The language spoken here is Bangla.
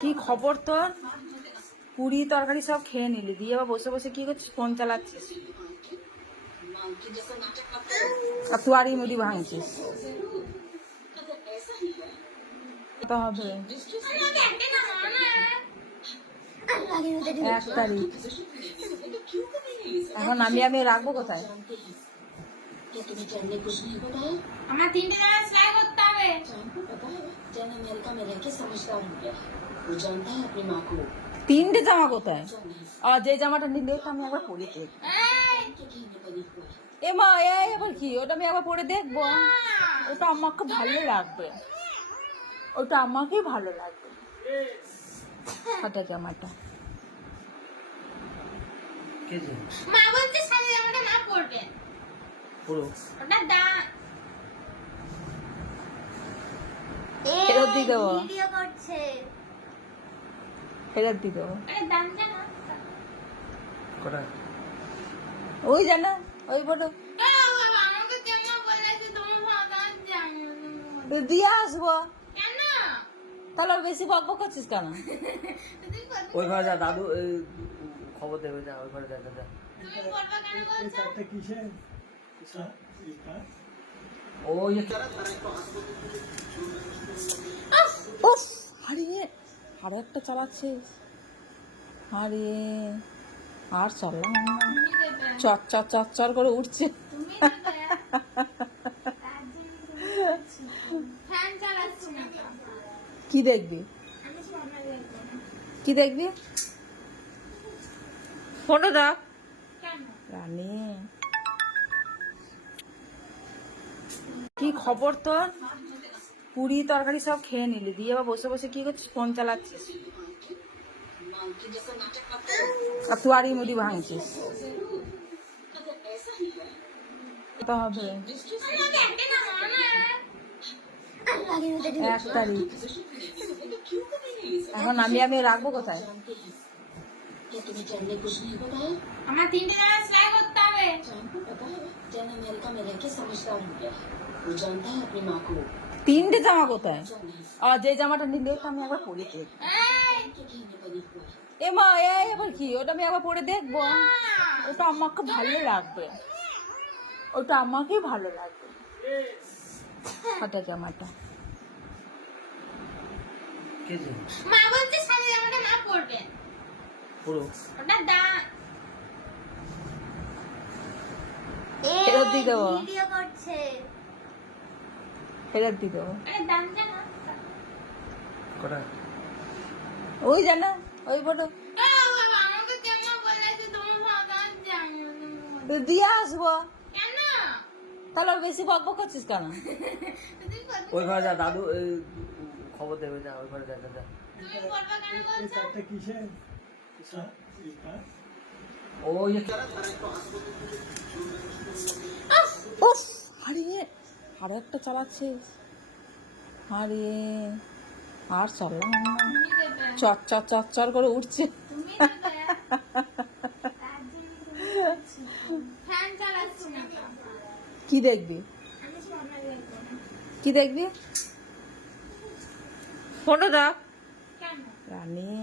কি খবর তোর? পুরি তরকারি সব খেয়ে নিলি, দিয়ে আবার বসে বসে কি করছিস? ফোন চালাচ্ছিস আর তুয়ারি মুড়ি ভাঙছিস। তো হবে 1 তারিখ, এখন আমি রাখবো কোথায়? আমার 3 জায়গায় সেলাই করতে হবে। তিনটে জামা কোথায়? আর যে জামাটা নিলে ওটা আমি একবার পরে দেখবো। এ মা, এবার কি? ওটা আমি একবার পরে দেখবো। ওটা আমাকে ভালো লাগবে, ওটা আমাকে ভালো লাগবে। হাতে জামাটা মা বলছে সাদা জামাটা না পরবে পুরো ওটা দা ফেরত দিয়ে দেবো, ভিডিও করছে। ফেরত দিয়ে দেবো। আরে দাম জানা কোথায়? ওই জানা, ওই বড় আমাকে কেন বলেছে তুমি সাদা জামা দিয়ে আসবো। কেন? তাহলে আর বেশি বকবক করছিস কেন? ওই ঘরে যা, দাদু খবর দেবে, যা ওই ঘরে যা যা। তুমি পরবে কেন বলছো? ওই উফ, হারিয়ে আরো একটা চালাচ্ছিস। আরে আর চললাম না, তুমি দেবে চচ্চর চচ্চর করে উঠছে। তুমি দেবে ফ্যান চালাচ্ছি না কি দেখবি? আমি সামনে দেখব না। কি দেখবি? ফটো দেখ। কেন? রানী, কি খবর তোর? পুরি তরকারি সব খেয়ে নিলি, দিয়ে আবার বসে বসে কি করছিস? ফোন চালাচ্ছিস আর তুয়ারি মুড়ি ভাঙছিস। তো হবে আমাকে একটা না মনে 1 তারিখ, এখন আমি রাখবো কোথায়? আমার 3 জায়গায় সেলাই করতে হবে। তিনটে জামা কোথায়? আর যে জামাটা নিলে ওটা আমি একবার পরে দেখবো। এ মা, এবার কি? ওটা আমি একবার পরে দেখবো। ওটা আমাকে ভালো লাগবে, ওটা আমাকে ভালো লাগবে। হাতে জামাটা মা বলছে সাদা জামাটা না পরবে পুরো ওটা দা ফেরত দিয়ে দেবো, ভিডিও করছে। ফেরত দিয়ে দেবো। আরে দাম জানা কোথায়? ওই জানা, ওই বড় আমাকে কেন বলেছে তুমি সাদা জামা দিয়ে আসবো। কেন? তাহলে আর বেশি বকবক করছিস কেন? ওই ঘরে যা, দাদু খবর দেবে, যা ওই ঘরে যা যা যা। তুমি পরবে কেন বলছো? ওই উফ, হারিয়ে আরো একটা চালাচ্ছিস। হারিয়ে আর চললাম না, তুমি দেবে চচ্চর চচ্চর করে উঠছে। তুমি দেবে ফ্যান চালাচ্ছি না কি দেখবি? আমি সামনে দেখব না। কি দেখবি? ফটো দেখ। কেন? রানী,